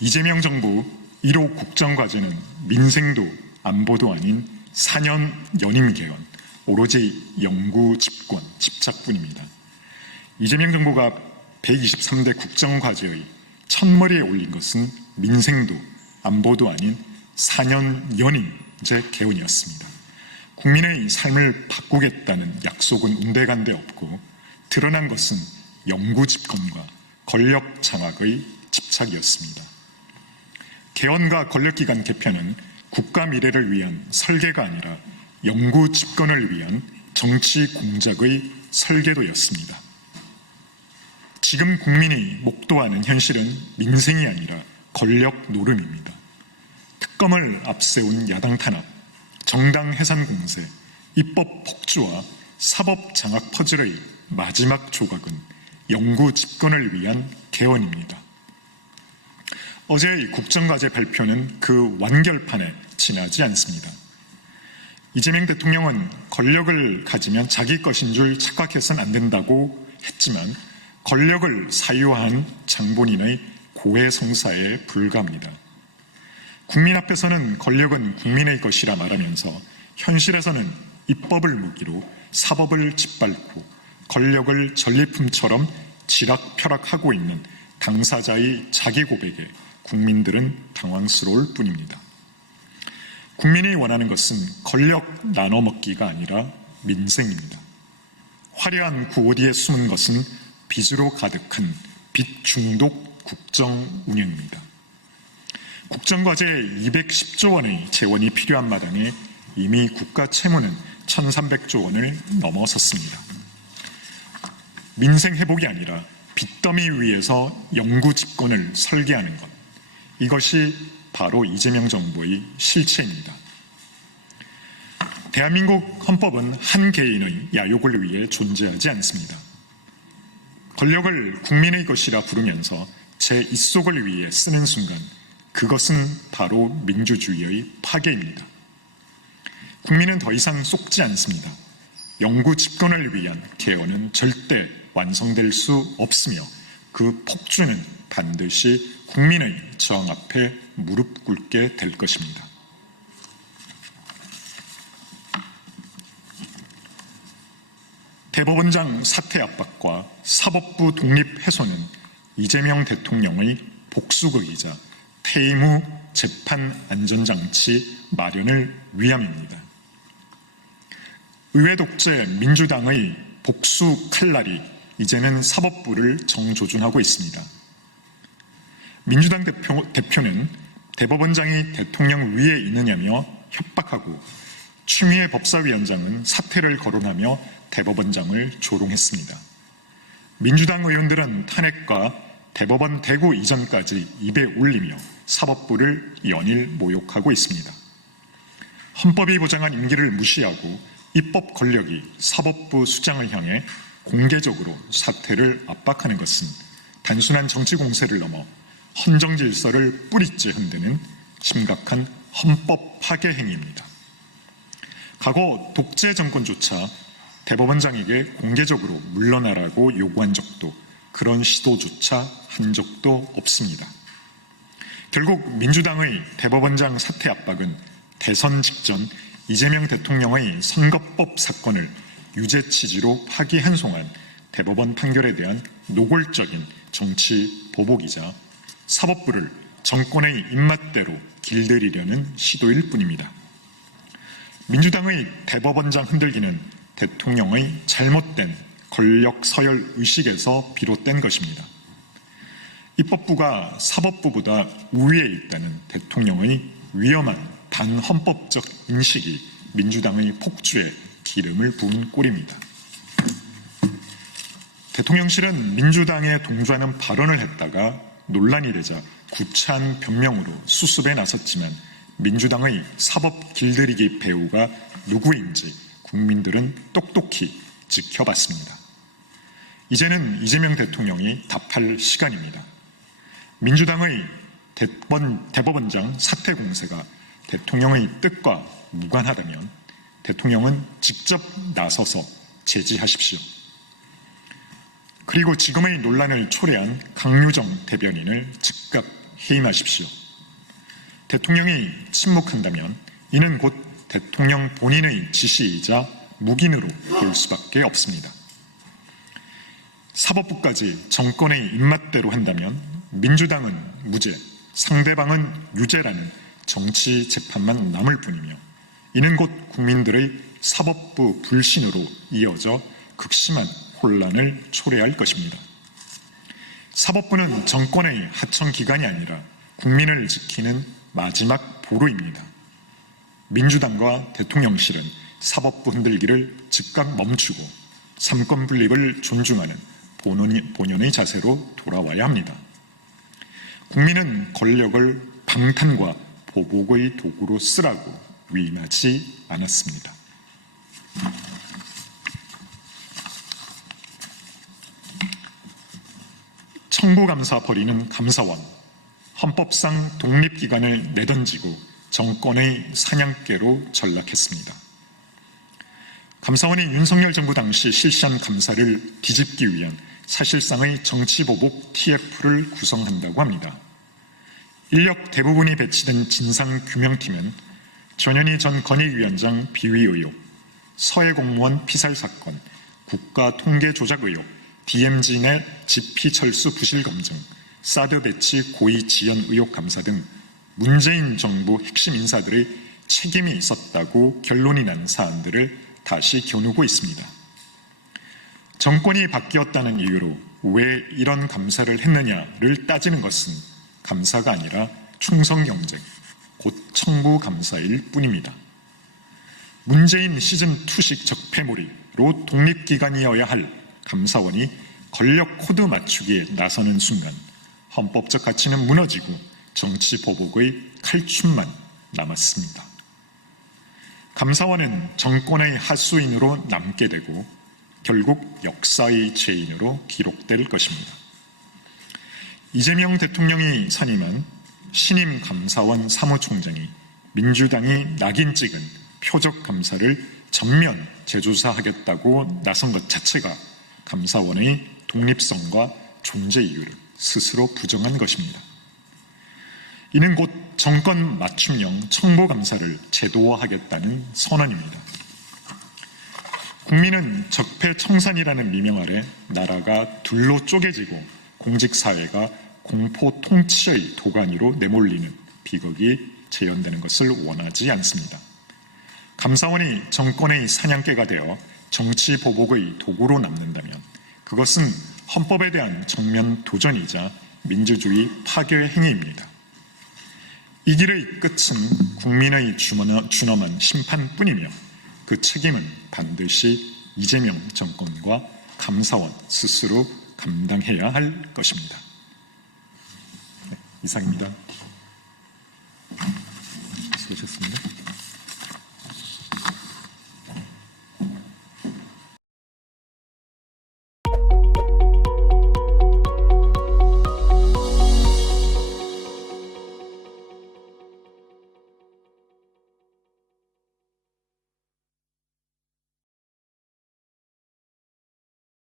이재명 정부 1호 국정과제는 민생도 안보도 아닌 4년 연임 개헌, 오로지 영구 집권, 집착뿐입니다. 이재명 정부가 123대 국정과제의 첫머리에 올린 것은 민생도 안보도 아닌 4년 연임제 개헌이었습니다. 국민의 삶을 바꾸겠다는 약속은 온데간데 없고 드러난 것은 영구 집권과 권력 장악의 집착이었습니다. 개헌과 권력기관 개편은 국가 미래를 위한 설계가 아니라 영구 집권을 위한 정치 공작의 설계도였습니다. 지금 국민이 목도하는 현실은 민생이 아니라 권력 노름입니다. 특검을 앞세운 야당 탄압, 정당 해산 공세, 입법 폭주와 사법 장악 퍼즐의 마지막 조각은 영구 집권을 위한 개헌입니다. 어제의 국정과제 발표는 그 완결판에 지나지 않습니다. 이재명 대통령은 권력을 가지면 자기 것인 줄 착각해서는 안 된다고 했지만 권력을 사유한 장본인의 고해성사에 불과합니다. 국민 앞에서는 권력은 국민의 것이라 말하면서 현실에서는 입법을 무기로 사법을 짓밟고 권력을 전리품처럼 지락펴락하고 있는 당사자의 자기 고백에 국민들은 당황스러울 뿐입니다. 국민이 원하는 것은 권력 나눠먹기가 아니라 민생입니다. 화려한 구호디에 숨은 것은 빚으로 가득한 빚 중독 국정 운영입니다. 국정과제 210조 원의 재원이 필요한 마당에 이미 국가 채무는 1,300조 원을 넘어섰습니다. 민생 회복이 아니라 빚더미 위에서 영구 집권을 설계하는 것, 이것이 바로 이재명 정부의 실체입니다. 대한민국 헌법은 한 개인의 야욕을 위해 존재하지 않습니다. 권력을 국민의 것이라 부르면서 제 입속을 위해 쓰는 순간 그것은 바로 민주주의의 파괴입니다. 국민은 더 이상 속지 않습니다. 영구 집권을 위한 개헌은 절대 완성될 수 없으며 그 폭주는 반드시 국민의 저항 앞에 무릎 꿇게 될 것입니다. 대법원장 사퇴 압박과 사법부 독립 훼손은 이재명 대통령의 복수극이자 퇴임 후 재판 안전장치 마련을 위함입니다. 의회 독재 민주당의 복수 칼날이 이제는 사법부를 정조준하고 있습니다. 민주당 대표는 대법원장이 대통령 위에 있느냐며 협박하고 추미애 법사위원장은 사퇴를 거론하며 대법원장을 조롱했습니다. 민주당 의원들은 탄핵과 대법원 대구 이전까지 입에 올리며 사법부를 연일 모욕하고 있습니다. 헌법이 보장한 임기를 무시하고 입법 권력이 사법부 수장을 향해 공개적으로 사퇴를 압박하는 것은 단순한 정치 공세를 넘어 헌정 질서를 뿌리째 흔드는 심각한 헌법 파괴 행위입니다. 과거 독재 정권조차 대법원장에게 공개적으로 물러나라고 요구한 적도 그런 시도조차 한 적도 없습니다. 결국 민주당의 대법원장 사퇴 압박은 대선 직전 이재명 대통령의 선거법 사건을 유죄 취지로 파기환송한 대법원 판결에 대한 노골적인 정치 보복이자 사법부를 정권의 입맛대로 길들이려는 시도일 뿐입니다. 민주당의 대법원장 흔들기는 대통령의 잘못된 권력 서열 의식에서 비롯된 것입니다. 입법부가 사법부보다 우위에 있다는 대통령의 위험한 반헌법적 인식이 민주당의 폭주에 기름을 부은 꼴입니다. 대통령실은 민주당에 동조하는 발언을 했다가 논란이 되자 구차한 변명으로 수습에 나섰지만 민주당의 사법 길들이기 배우가 누구인지 국민들은 똑똑히 지켜봤습니다. 이제는 이재명 대통령이 답할 시간입니다. 민주당의 대법원장 사퇴 공세가 대통령의 뜻과 무관하다면 대통령은 직접 나서서 제지하십시오. 그리고 지금의 논란을 초래한 강유정 대변인을 즉각 해임하십시오. 대통령이 침묵한다면 이는 곧 대통령 본인의 지시이자 묵인으로 볼 수밖에 없습니다. 사법부까지 정권의 입맛대로 한다면 민주당은 무죄, 상대방은 유죄라는 정치 재판만 남을 뿐이며 이는 곧 국민들의 사법부 불신으로 이어져 극심한 혼란을 초래할 것입니다. 사법부는 정권의 하청기관이 아니라 국민을 지키는 마지막 보루입니다. 민주당과 대통령실은 사법부 흔들기를 즉각 멈추고 삼권 분립을 존중하는 본연의 자세로 돌아와야 합니다. 국민은 권력을 방탄과 보복의 도구로 쓰라고 위임하지 않았습니다. 청부감사 벌이는 감사원, 헌법상 독립기관을 내던지고 정권의 사냥개로 전락했습니다. 감사원이 윤석열 정부 당시 실시한 감사를 뒤집기 위한 사실상의 정치보복 TF를 구성한다고 합니다. 인력 대부분이 배치된 진상규명팀은 전현희 전 건의위원장 비위 의혹, 서해 공무원 피살 사건, 국가통계조작 의혹, DMZ 내 지피철수 부실 검증, 사드 배치 고의 지연 의혹 감사 등 문재인 정부 핵심 인사들의 책임이 있었다고 결론이 난 사안들을 다시 겨누고 있습니다. 정권이 바뀌었다는 이유로 왜 이런 감사를 했느냐를 따지는 것은 감사가 아니라 충성경쟁, 곧 청부감사일 뿐입니다. 문재인 시즌2식 적폐몰이로 독립기관이어야 할 감사원이 권력 코드 맞추기에 나서는 순간 헌법적 가치는 무너지고 정치 보복의 칼춤만 남았습니다. 감사원은 정권의 하수인으로 남게 되고 결국 역사의 죄인으로 기록될 것입니다. 이재명 대통령이 선임한 신임 감사원 사무총장이 민주당이 낙인 찍은 표적 감사를 전면 재조사하겠다고 나선 것 자체가 감사원의 독립성과 존재 이유를 스스로 부정한 것입니다. 이는 곧 정권 맞춤형 청부감사를 제도화하겠다는 선언입니다. 국민은 적폐청산이라는 미명 아래 나라가 둘로 쪼개지고 공직사회가 공포 통치의 도가니로 내몰리는 비극이 재현되는 것을 원하지 않습니다. 감사원이 정권의 사냥개가 되어 정치 보복의 도구로 남는다면 그것은 헌법에 대한 정면 도전이자 민주주의 파괴 행위입니다. 이 길의 끝은 국민의 준엄한 심판뿐이며 그 책임은 반드시 이재명 정권과 감사원 스스로 감당해야 할 것입니다. 네, 이상입니다. 수고하셨습니다.